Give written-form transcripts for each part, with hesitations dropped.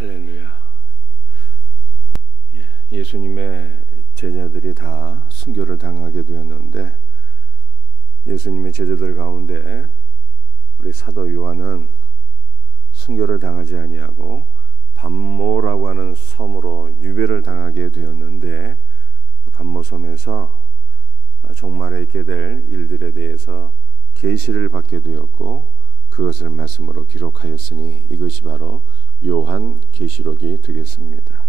할렐루야. 예수님의 제자들이 다 순교를 당하게 되었는데, 예수님의 제자들 가운데 우리 사도 요한은 순교를 당하지 아니하고 반모라고 하는 섬으로 유배를 당하게 되었는데, 그 반모 섬에서 종말에 있게 될 일들에 대해서 계시를 받게 되었고, 그것을 말씀으로 기록하였으니 이것이 바로 요한계시록이 되겠습니다.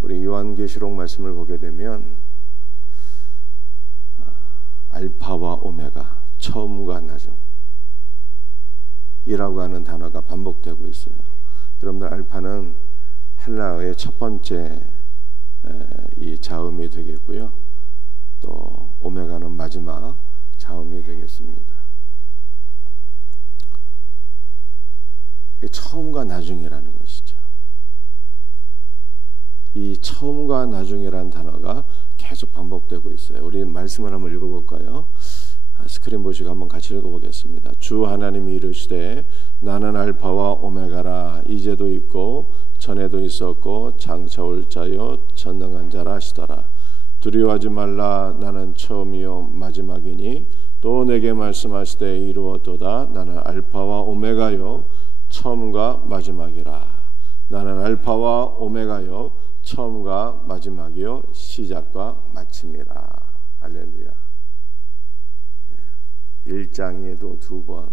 우리 요한계시록 말씀을 보게 되면 알파와 오메가, 처음과 나중 이라고 하는 단어가 반복되고 있어요. 여러분들, 알파는 헬라어의 첫 번째 이 자음이 되겠고요, 또 오메가는 마지막 자음이 되겠습니다. 처음과 나중이라는 것이죠. 이 처음과 나중이라는 단어가 계속 반복되고 있어요. 우리 말씀을 한번 읽어볼까요? 스크린 보시고 한번 같이 읽어보겠습니다. 주 하나님이 이르시되 나는 알파와 오메가라, 이제도 있고 전에도 있었고 장차 올 자요 전능한 자라 하시더라. 두려워하지 말라, 나는 처음이요 마지막이니 또 내게 말씀하시되 이루었도다. 나는 알파와 오메가요 처음과 마지막이라. 나는 알파와 오메가요 처음과 마지막이요 시작과 마침이라. 할렐루야. 1장에도 2번,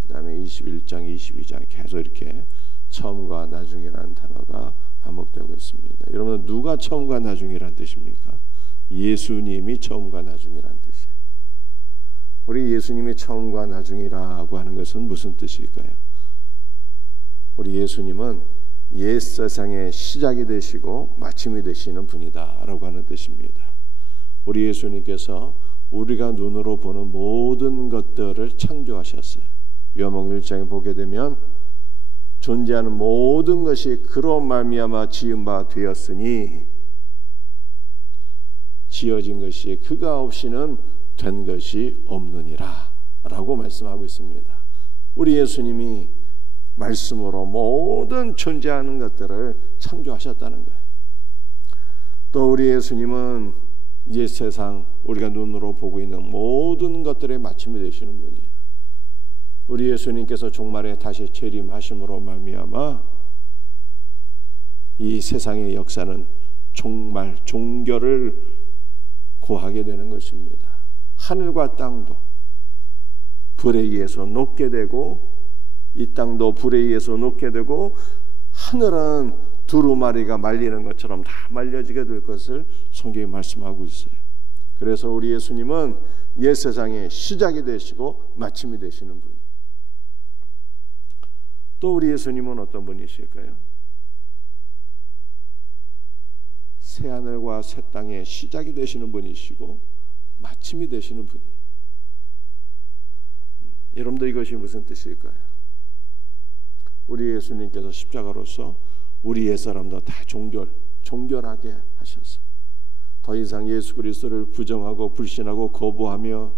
그 다음에 21장, 22장 계속 이렇게 처음과 나중이라는 단어가 반복되고 있습니다. 여러분, 누가 처음과 나중이라는 뜻입니까? 예수님이 처음과 나중이라는 뜻이에요. 우리 예수님이 처음과 나중이라고 하는 것은 무슨 뜻일까요? 우리 예수님은 옛 세상의 시작이 되시고 마침이 되시는 분이다 라고 하는 뜻입니다. 우리 예수님께서 우리가 눈으로 보는 모든 것들을 창조하셨어요. 요한복음 1장에 보게 되면 존재하는 모든 것이 그로 말미암아 지은 바 되었으니 지어진 것이 그가 없이는 된 것이 없느니라 라고 말씀하고 있습니다. 우리 예수님이 말씀으로 모든 존재하는 것들을 창조하셨다는 거예요. 또 우리 예수님은 이 세상 우리가 눈으로 보고 있는 모든 것들의 마침이 되시는 분이에요. 우리 예수님께서 종말에 다시 재림하심으로 말미암아 이 세상의 역사는 종말, 종결을 고하게 되는 것입니다. 하늘과 땅도 불에 의해서 녹게 되고, 이 땅도 불에 의해서 녹게 되고, 하늘은 두루마리가 말리는 것처럼 다 말려지게 될 것을 성경이 말씀하고 있어요. 그래서 우리 예수님은 옛 세상의 시작이 되시고 마침이 되시는 분이에요. 또 우리 예수님은 어떤 분이실까요? 새 하늘과 새 땅의 시작이 되시는 분이시고 마침이 되시는 분이에요. 여러분들, 이것이 무슨 뜻일까요? 우리 예수님께서 십자가로서 우리 옛사람도 다 종결하게 하셨어요. 더 이상 예수 그리스도를 부정하고 불신하고 거부하며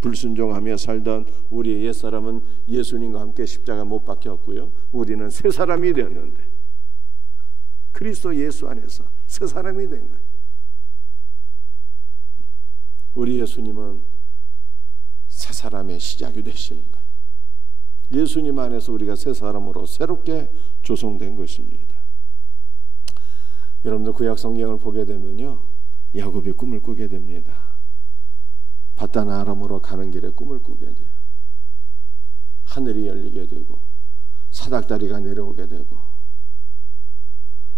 불순종하며 살던 우리의 옛사람은 예수님과 함께 십자가 못 박혔고요, 우리는 새 사람이 되었는데 그리스도 예수 안에서 새 사람이 된 거예요. 우리 예수님은 새 사람의 시작이 되시는 거예요. 예수님 안에서 우리가 새 사람으로 새롭게 조성된 것입니다. 여러분들, 구약 성경을 보게 되면요, 야곱이 꿈을 꾸게 됩니다. 바단 아람으로 가는 길에 꿈을 꾸게 돼요. 하늘이 열리게 되고 사닥다리가 내려오게 되고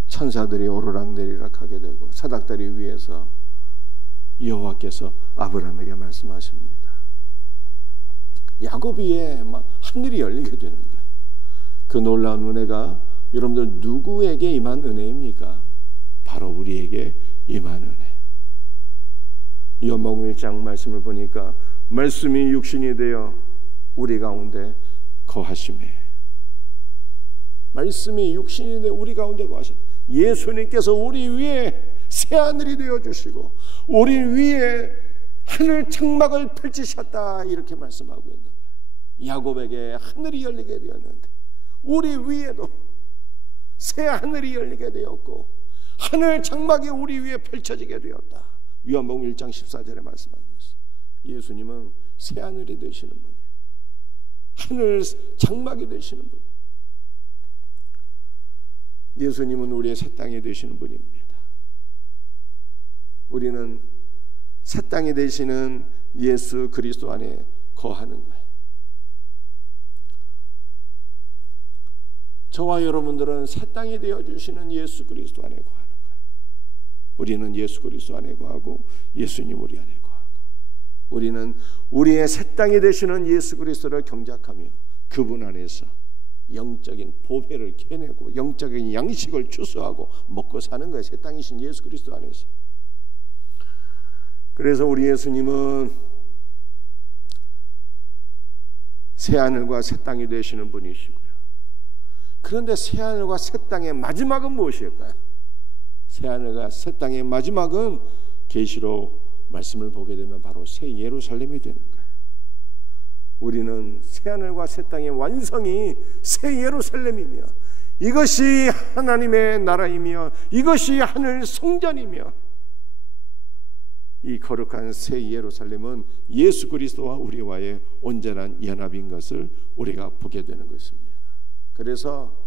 천사들이 오르락내리락 하게 되고, 사닥다리 위에서 여호와께서 아브라함에게 말씀하십니다. 야곱이에 막 하늘이 열리게 되는 거예요. 그 놀라운 은혜가 여러분들 누구에게 임한 은혜입니까? 바로 우리에게 임한 은혜예요. 요한복음 1장 말씀을 보니까 말씀이 육신이 되어 우리 가운데 거하심에, 말씀이 육신이 되어 우리 가운데 거하셨다. 예수님께서 우리 위에 새하늘이 되어주시고 우리 위에 하늘 창막을 펼치셨다, 이렇게 말씀하고 있는 거예요. 야곱에게 하늘이 열리게 되었는데 우리 위에도 새 하늘이 열리게 되었고 하늘 장막이 우리 위에 펼쳐지게 되었다. 요한복음 1장 14절에 말씀하고 있어요. 예수님은 새 하늘이 되시는 분이에요. 하늘 장막이 되시는 분이에요. 예수님은 우리의 새 땅이 되시는 분입니다. 우리는 새 땅이 되시는 예수 그리스도 안에 거하는 거예요. 저와 여러분들은 새 땅이 되어주시는 예수 그리스도 안에 거하는 거예요. 우리는 예수 그리스도 안에 거하고 예수님 우리 안에 거하고, 우리는 우리의 새 땅이 되시는 예수 그리스도를 경작하며 그분 안에서 영적인 보배를 캐내고 영적인 양식을 추수하고 먹고 사는 거예요. 새 땅이신 예수 그리스도 안에서. 그래서 우리 예수님은 새 하늘과 새 땅이 되시는 분이시고요. 그런데 새 하늘과 새 땅의 마지막은 무엇일까요? 새 하늘과 새 땅의 마지막은 계시록 말씀을 보게 되면 바로 새 예루살렘이 되는 거예요. 우리는 새 하늘과 새 땅의 완성이 새 예루살렘이며 이것이 하나님의 나라이며 이것이 하늘 성전이며 이 거룩한 새 예루살렘은 예수 그리스도와 우리와의 온전한 연합인 것을 우리가 보게 되는 것입니다. 그래서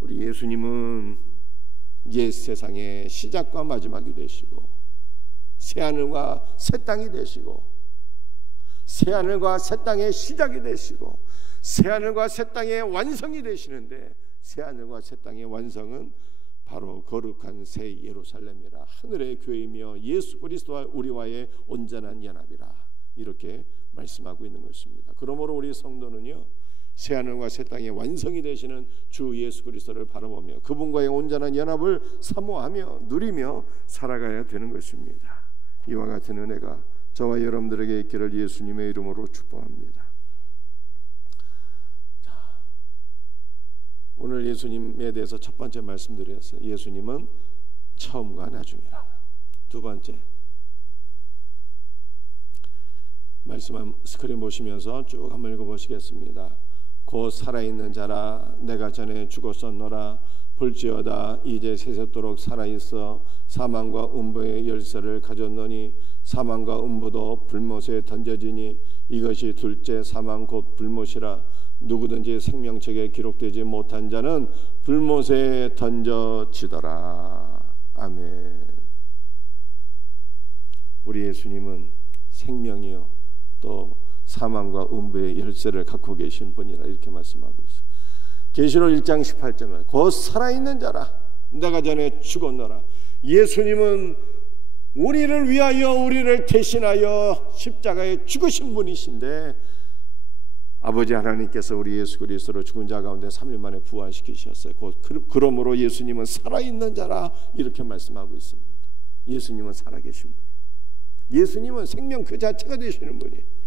우리 예수님은 옛 세상의 시작과 마지막이 되시고 새 하늘과 새 땅이 되시고 새 하늘과 새 땅의 시작이 되시고 새 하늘과 새 땅의 완성이 되시는데, 새 하늘과 새 땅의 완성은 바로 거룩한 새 예루살렘이라 하늘의 교회이며 예수 그리스도와 우리와의 온전한 연합이라 이렇게 말씀하고 있는 것입니다. 그러므로 우리 성도는요, 새 하늘과 새 땅의 완성이 되시는 주 예수 그리스도를 바라보며 그분과의 온전한 연합을 사모하며 누리며 살아가야 되는 것입니다. 이와 같은 은혜가 저와 여러분들에게 있기를 예수님의 이름으로 축복합니다. 자, 오늘 예수님에 대해서 첫 번째 말씀드렸어요. 예수님은 처음과 나중이라. 두 번째 말씀 스크린 보시면서 쭉 한번 읽어보시겠습니다. 곧 살아있는 자라 내가 전에 죽었었노라. 볼지어다 이제 세세토록 살아있어 사망과 음부의 열쇠를 가졌노니 사망과 음부도 불못에 던져지니 이것이 둘째 사망 곧 불못이라. 누구든지 생명책에 기록되지 못한 자는 불못에 던져지더라. 아멘. 우리 예수님은 생명이요 또 사망과 음부의 열쇠를 갖고 계신 분이라 이렇게 말씀하고 있어요. 계시록 1장 18절에 곧 살아있는 자라 내가 전에 죽었노라. 예수님은 우리를 위하여 우리를 대신하여 십자가에 죽으신 분이신데 아버지 하나님께서 우리 예수 그리스도를 죽은 자 가운데 3일 만에 부활시키셨어요. 그러므로 예수님은 살아있는 자라 이렇게 말씀하고 있습니다. 예수님은 살아계신 분이에요. 예수님은 생명 그 자체가 되시는 분이에요.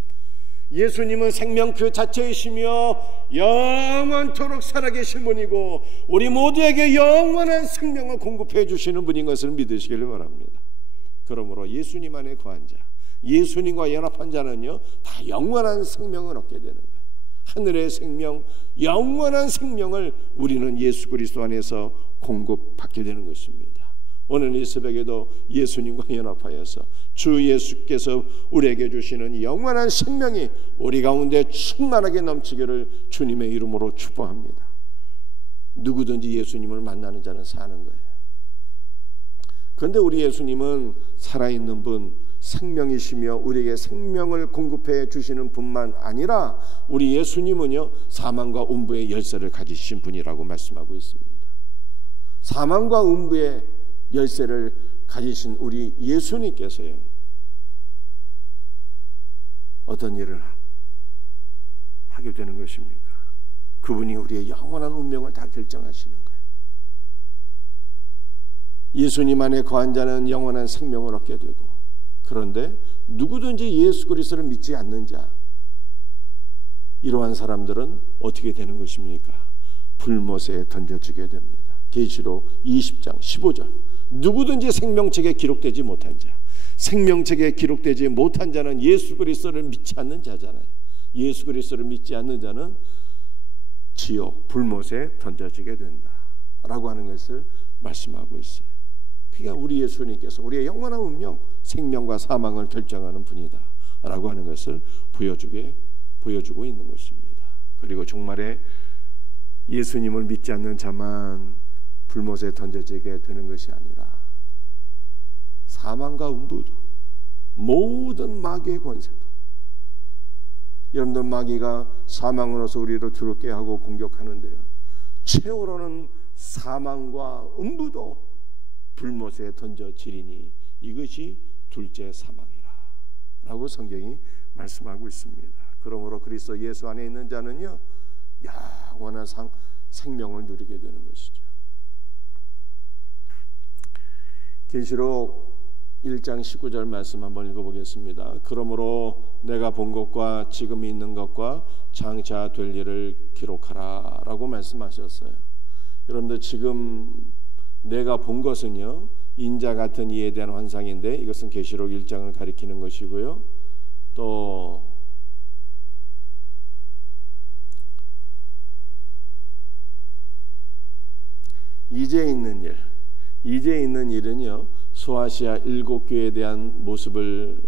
예수님은 생명 그 자체이시며 영원토록 살아계신 분이고 우리 모두에게 영원한 생명을 공급해 주시는 분인 것을 믿으시길 바랍니다. 그러므로 예수님 안에 거한 자, 예수님과 연합한 자는요 다 영원한 생명을 얻게 되는 거예요. 하늘의 생명, 영원한 생명을 우리는 예수 그리스도 안에서 공급받게 되는 것입니다. 오늘 이 새벽에도 예수님과 연합하여서 주 예수께서 우리에게 주시는 영원한 생명이 우리 가운데 충만하게 넘치기를 주님의 이름으로 축복합니다. 누구든지 예수님을 만나는 자는 사는 거예요. 그런데 우리 예수님은 살아있는 분, 생명이시며 우리에게 생명을 공급해 주시는 분만 아니라 우리 예수님은요 사망과 음부의 열쇠를 가지신 분이라고 말씀하고 있습니다. 사망과 음부의 열쇠를 가지신 우리 예수님께서요 어떤 일을 하게 되는 것입니까? 그분이 우리의 영원한 운명을 다 결정하시는 거예요. 예수님 안에 거한 자는 영원한 생명을 얻게 되고, 그런데 누구든지 예수 그리스도를 믿지 않는 자, 이러한 사람들은 어떻게 되는 것입니까? 불못에 던져지게 됩니다. 계시록 20장 15절 누구든지 생명책에 기록되지 못한 자, 생명책에 기록되지 못한 자는 예수 그리스도를 믿지 않는 자잖아요. 예수 그리스도를 믿지 않는 자는 지옥 불못에 던져지게 된다. 라고 하는 것을 말씀하고 있어요. 그러니까 우리 예수님께서 우리의 영원한 운명, 생명과 사망을 결정하는 분이다 라고 하는 것을 보여주고 있는 것입니다. 그리고 종말에 예수님을 믿지 않는 자만 불못에 던져지게 되는 것이 아니라 사망과 음부도 모든 마귀의 권세도, 여러분들 마귀가 사망으로서 우리를 두렵게 하고 공격하는데요, 최후로는 사망과 음부도 불못에 던져지리니 이것이 둘째 사망이라 라고 성경이 말씀하고 있습니다. 그러므로 그리스도 예수 안에 있는 자는요 영원한 생명을 누리게 되는 것이죠. 계시록 1장 19절 말씀 한번 읽어보겠습니다. 그러므로 내가 본 것과 지금 있는 것과 장차 될 일을 기록하라 라고 말씀하셨어요. 여러분들 지금 내가 본 것은요 인자 같은 이에 대한 환상인데 이것은 계시록 1장을 가리키는 것이고요, 또 이제 있는 일은요 소아시아 7교회에 대한 모습을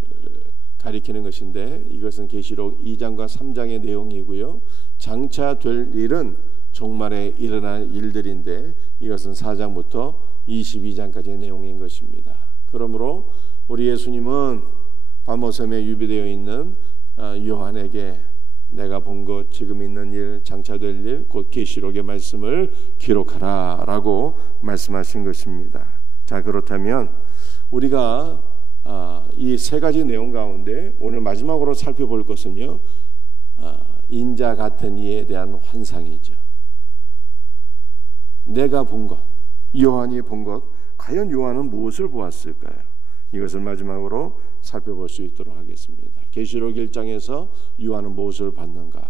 가리키는 것인데 이것은 계시록 2장과 3장의 내용이고요, 장차 될 일은 종말에 일어날 일들인데 이것은 4장부터 22장까지의 내용인 것입니다. 그러므로 우리 예수님은 바모섬에 유비되어 있는 요한에게 내가 본 것, 지금 있는 일, 장차 될 일, 곧 계시록의 말씀을 기록하라 라고 말씀하신 것입니다. 자, 그렇다면 우리가 이 세 가지 내용 가운데 오늘 마지막으로 살펴볼 것은요 인자 같은 이에 대한 환상이죠. 내가 본 것, 요한이 본 것, 과연 요한은 무엇을 보았을까요? 이것을 마지막으로 살펴볼 수 있도록 하겠습니다. 계시록 1장에서 요한은 무엇을 봤는가?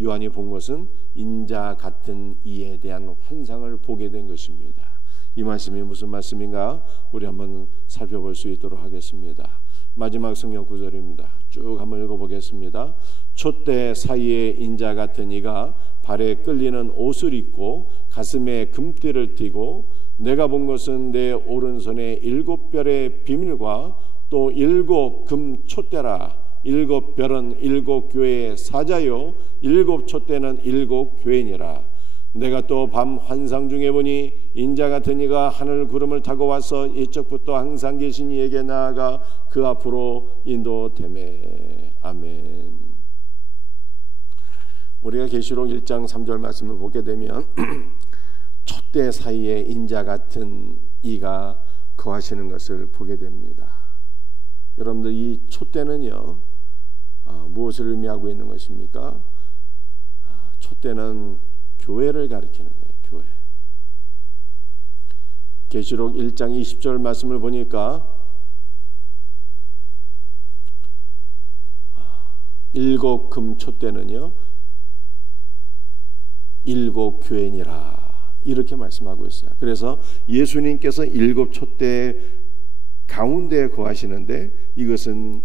요한이 본 것은 인자 같은 이에 대한 환상을 보게 된 것입니다. 이 말씀이 무슨 말씀인가? 우리 한번 살펴볼 수 있도록 하겠습니다. 마지막 성경 구절입니다. 쭉 한번 읽어보겠습니다. 촛대 사이에 인자 같은 이가 발에 끌리는 옷을 입고 가슴에 금띠를 띠고 내가 본 것은 내 오른손에 7별의 비밀과 또 7 금 촛대라. 7별은 7 교회의 사자요 7 촛대는 7 교회니라. 내가 또 밤 환상 중에 보니 인자 같은 이가 하늘 구름을 타고 와서 이쪽부터 항상 계신 이에게 나아가 그 앞으로 인도되매. 아멘. 우리가 계시록 1장 3절 말씀을 보게 되면 촛대 사이에 인자 같은 이가 거하시는 것을 보게 됩니다. 여러분들 이 촛대는요 무엇을 의미하고 있는 것입니까? 촛대는 교회를 가리키는 거예요. 교회. 계시록 1장 20절 말씀을 보니까 7 금 촛대는요 7 교회니라 이렇게 말씀하고 있어요. 그래서 예수님께서 7 촛대 가운데에 거하시는데 이것은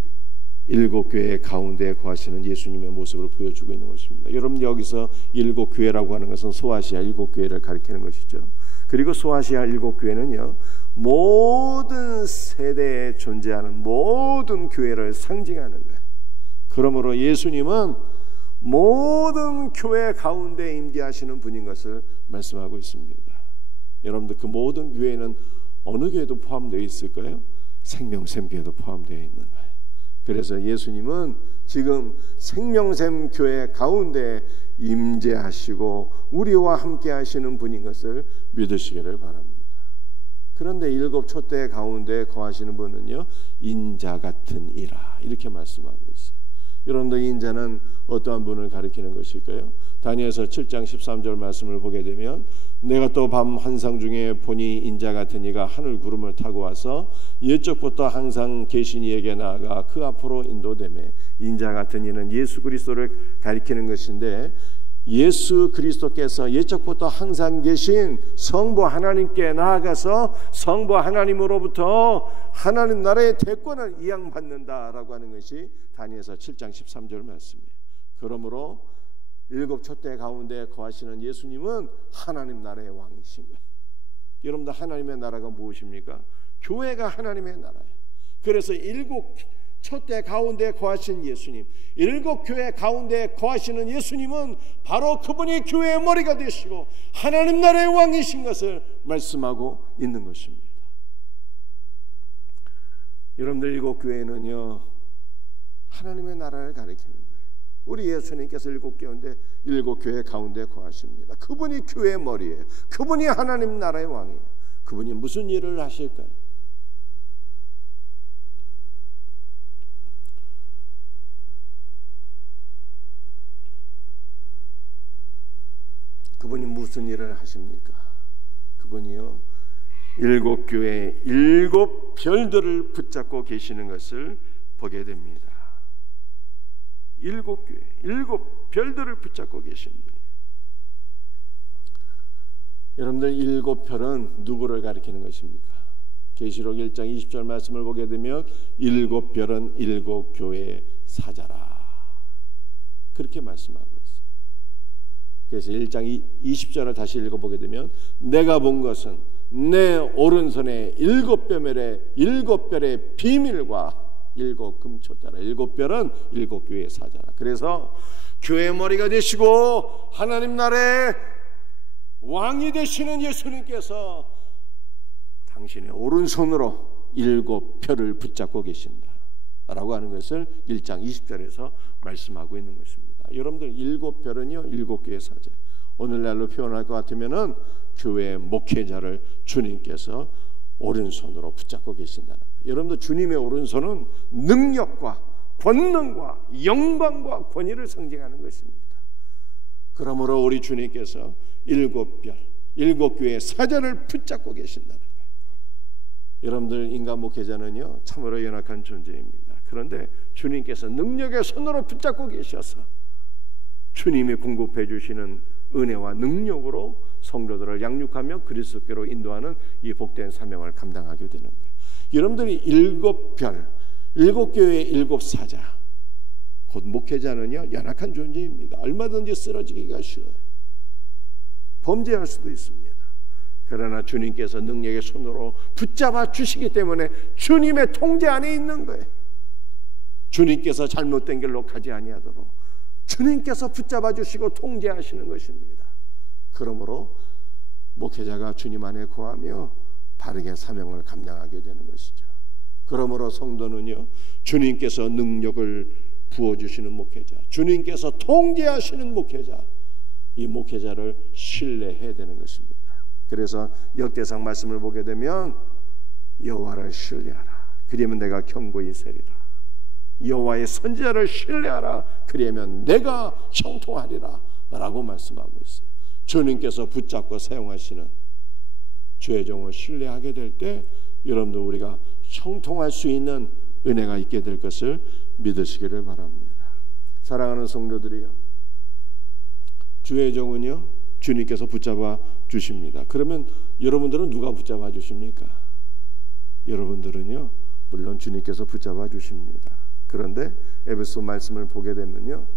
7 교회 가운데에 거하시는 예수님의 모습을 보여주고 있는 것입니다. 여러분 여기서 7 교회라고 하는 것은 소아시아 7 교회를 가리키는 것이죠. 그리고 소아시아 7 교회는요 모든 세대에 존재하는 모든 교회를 상징하는 거예요. 그러므로 예수님은 모든 교회 가운데 임재하시는 분인 것을 말씀하고 있습니다. 여러분들 그 모든 교회는 어느 교회도 포함되어 있을까요? 생명샘 교회도 포함되어 있는 거예요. 그래서 예수님은 지금 생명샘 교회 가운데 임재하시고 우리와 함께 하시는 분인 것을 믿으시기를 바랍니다. 그런데 7 촛대 가운데 거하시는 분은요 인자 같은 이라 이렇게 말씀하고 있어요. 여러분들 인자는 어떠한 분을 가리키는 것일까요? 다니엘서 7장 13절 말씀을 보게 되면 내가 또 밤 환상 중에 보니 인자 같은 이가 하늘 구름을 타고 와서 이쪽부터 항상 계신 이에게 나아가 그 앞으로 인도되매. 인자 같은 이는 예수 그리스도를 가리키는 것인데 예수 그리스도께서 예적부터 항상 계신 성부 하나님께 나아가서 성부 하나님으로부터 하나님 나라의 대권을 이양받는다라고 하는 것이 다니엘서 7장 13절 말씀이에요. 그러므로 일곱 촛대 가운데 거하시는 예수님은 하나님 나라의 왕이신 거예요. 여러분들, 하나님의 나라가 무엇입니까? 교회가 하나님의 나라예요. 그래서 일곱 촛대 가운데 거하신 예수님, 일곱 교회 가운데 거하시는 예수님은 바로 그분이 교회의 머리가 되시고 하나님 나라의 왕이신 것을 말씀하고 있는 것입니다. 여러분들, 일곱 교회는요, 하나님의 나라를 가리키는 거예요. 우리 예수님께서 일곱 교회 가운데 거하십니다. 그분이 교회의 머리예요. 그분이 하나님 나라의 왕이에요. 그분이 무슨 일을 하실까요? 그분이 무슨 일을 하십니까? 그분이요, 일곱 교회의 일곱 별들을 붙잡고 계시는 것을 보게 됩니다. 일곱 교회, 일곱 별들을 붙잡고 계신 분이에요. 여러분들, 일곱 별은 누구를 가리키는 것입니까? 계시록 1장 20절 말씀을 보게 되면 일곱 별은 일곱 교회의 사자라, 그렇게 말씀하고 있어요. 그래서 1장 20절을 다시 읽어보게 되면 내가 본 것은 내 오른손에 일곱 별의 비밀과 일곱 금초따라, 일곱 별은 일곱 교회의 사자라. 그래서 교회의 머리가 되시고 하나님 나라의 왕이 되시는 예수님께서 당신의 오른손으로 일곱 별을 붙잡고 계신다 라고 하는 것을 1장 20절에서 말씀하고 있는 것입니다. 여러분들, 일곱 별은요, 일곱 교회의 사자. 오늘날로 표현할 것 같으면은 교회의 목회자를 주님께서 오른손으로 붙잡고 계신다는 거예요. 여러분들, 주님의 오른손은 능력과 권능과 영광과 권위를 상징하는 것입니다. 그러므로 우리 주님께서 일곱 별, 일곱 교회의 사자를 붙잡고 계신다는 거예요. 여러분들, 인간 목회자는요, 참으로 연약한 존재입니다. 그런데 주님께서 능력의 손으로 붙잡고 계셔서 주님이 공급해 주시는 은혜와 능력으로 성도들을 양육하며 그리스도께로 인도하는 이 복된 사명을 감당하게 되는 거예요. 여러분들이 일곱 별, 일곱 교회의 일곱 사자, 곧 목회자는요, 연약한 존재입니다. 얼마든지 쓰러지기가 쉬워요. 범죄할 수도 있습니다. 그러나 주님께서 능력의 손으로 붙잡아 주시기 때문에 주님의 통제 안에 있는 거예요. 주님께서 잘못된 길로 가지 아니하도록 주님께서 붙잡아 주시고 통제하시는 것입니다. 그러므로 목회자가 주님 안에 거하며 바르게 사명을 감당하게 되는 것이죠. 그러므로 성도는요, 주님께서 능력을 부어주시는 목회자, 주님께서 통제하시는 목회자, 이 목회자를 신뢰해야 되는 것입니다. 그래서 역대상 말씀을 보게 되면 여호와를 신뢰하라, 그리하면 내가 견고히 서리라. 여호와의 선지자를 신뢰하라, 그리하면 내가 형통하리라 라고 말씀하고 있어요. 주님께서 붙잡고 사용하시는 주의 종을 신뢰하게 될 때 여러분들, 우리가 형통할 수 있는 은혜가 있게 될 것을 믿으시기를 바랍니다. 사랑하는 성도들이요, 주의 종은요, 주님께서 붙잡아 주십니다. 그러면 여러분들은 누가 붙잡아 주십니까? 여러분들은요, 물론 주님께서 붙잡아 주십니다. 그런데 에베소 말씀을 보게 되면요,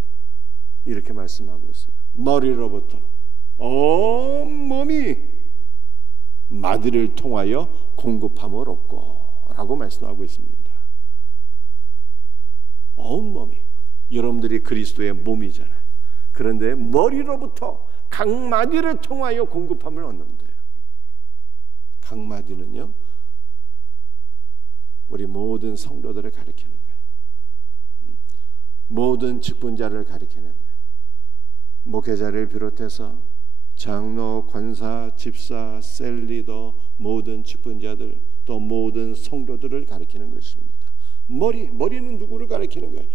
이렇게 말씀하고 있어요. 머리로부터 온 몸이 마디를 통하여 공급함을 얻고 라고 말씀하고 있습니다. 온 몸이, 여러분들이 그리스도의 몸이잖아요. 그런데 머리로부터 각 마디를 통하여 공급함을 얻는데요. 각 마디는요, 우리 모든 성도들을 가리키는 거예요. 모든 직분자를 가리키는 거예요. 목회자를 비롯해서 장로, 권사, 집사, 셀리더, 모든 직분자들, 또 모든 성도들을 가리키는 것입니다. 머리는 누구를 가리키는 거예요?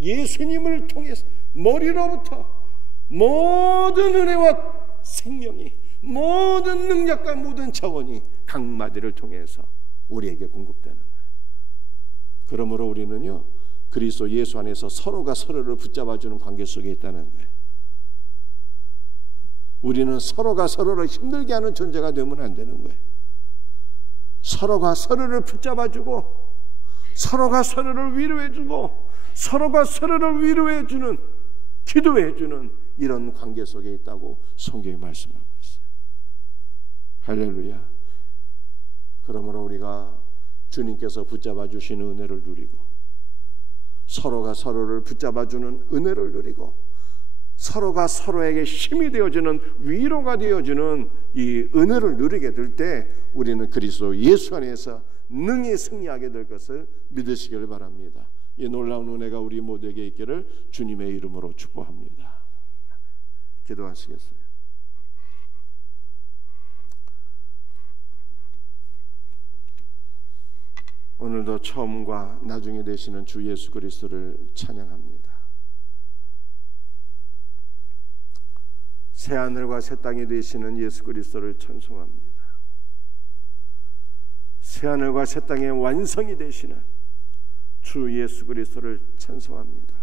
예수님을 통해서 머리로부터 모든 은혜와 생명이, 모든 능력과 모든 자원이 각 마디를 통해서 우리에게 공급되는 거예요. 그러므로 우리는요, 그리스도 예수 안에서 서로가 서로를 붙잡아주는 관계 속에 있다는 거예요. 우리는 서로가 서로를 힘들게 하는 존재가 되면 안 되는 거예요. 서로가 서로를 붙잡아주고, 서로가 서로를 위로해주고, 서로가 서로를 위로해주는 기도해주는 이런 관계 속에 있다고 성경이 말씀하고 있어요. 할렐루야. 그러므로 우리가 주님께서 붙잡아 주시는 은혜를 누리고, 서로가 서로를 붙잡아 주는 은혜를 누리고, 서로가 서로에게 힘이 되어주는, 위로가 되어주는 이 은혜를 누리게 될 때 우리는 그리스도 예수 안에서 능히 승리하게 될 것을 믿으시길 바랍니다. 이 놀라운 은혜가 우리 모두에게 있기를 주님의 이름으로 축복합니다. 기도하시겠어요? 오늘도 처음과 나중에 되시는 주 예수 그리스도를 찬양합니다. 새 하늘과 새 땅이 되시는 예수 그리스도를 찬송합니다. 새 하늘과 새 땅의 완성이 되시는 주 예수 그리스도를 찬송합니다.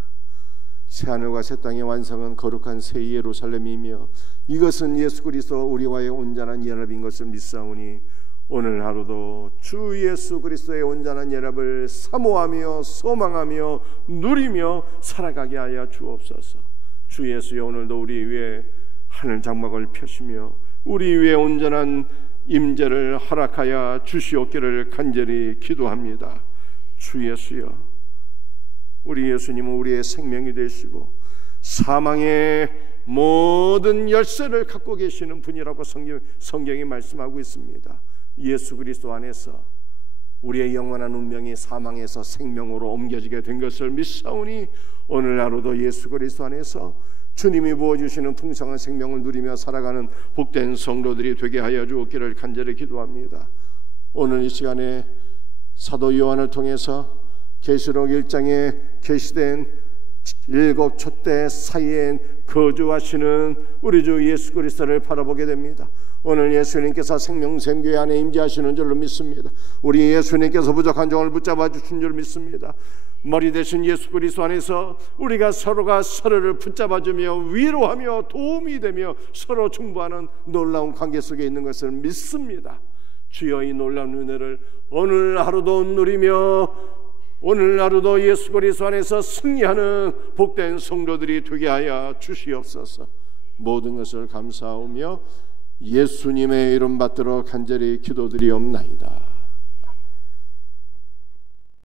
새 하늘과 새 땅의 완성은 거룩한 새 예루살렘이며, 이것은 예수 그리스도 우리와의 온전한 연합인 것을 믿사오니 오늘 하루도 주 예수 그리스도의 온전한 연합을 사모하며 소망하며 누리며 살아가게 하여 주옵소서. 주 예수여, 오늘도 우리 위에 하늘 장막을 펴시며 우리 위에 온전한 임재를 허락하여 주시옵기를 간절히 기도합니다. 주 예수여, 우리 예수님은 우리의 생명이 되시고 사망의 모든 열쇠를 갖고 계시는 분이라고 성경이 말씀하고 있습니다. 예수 그리스도 안에서 우리의 영원한 운명이 사망에서 생명으로 옮겨지게 된 것을 믿사오니 오늘 하루도 예수 그리스도 안에서 주님이 부어주시는 풍성한 생명을 누리며 살아가는 복된 성도들이 되게 하여 주옵기를 간절히 기도합니다. 오늘 이 시간에 사도 요한을 통해서 계시록 1장에 계시된 7 촛대 사이에 거주하시는 우리 주 예수 그리스도를 바라보게 됩니다. 오늘 예수님께서 생명샘교회 안에 임재하시는 줄로 믿습니다. 우리 예수님께서 부족한 종을 붙잡아 주신 줄 믿습니다. 머리 대신 예수 그리스도 안에서 우리가 서로가 서로를 붙잡아주며 위로하며 도움이 되며 서로 중보하는 놀라운 관계 속에 있는 것을 믿습니다. 주여, 이 놀라운 은혜를 오늘 하루도 누리며 오늘 하루도 예수 그리스도 안에서 승리하는 복된 성도들이 되게 하여 주시옵소서. 모든 것을 감사하며 예수님의 이름 받들어 간절히 기도드리옵나이다.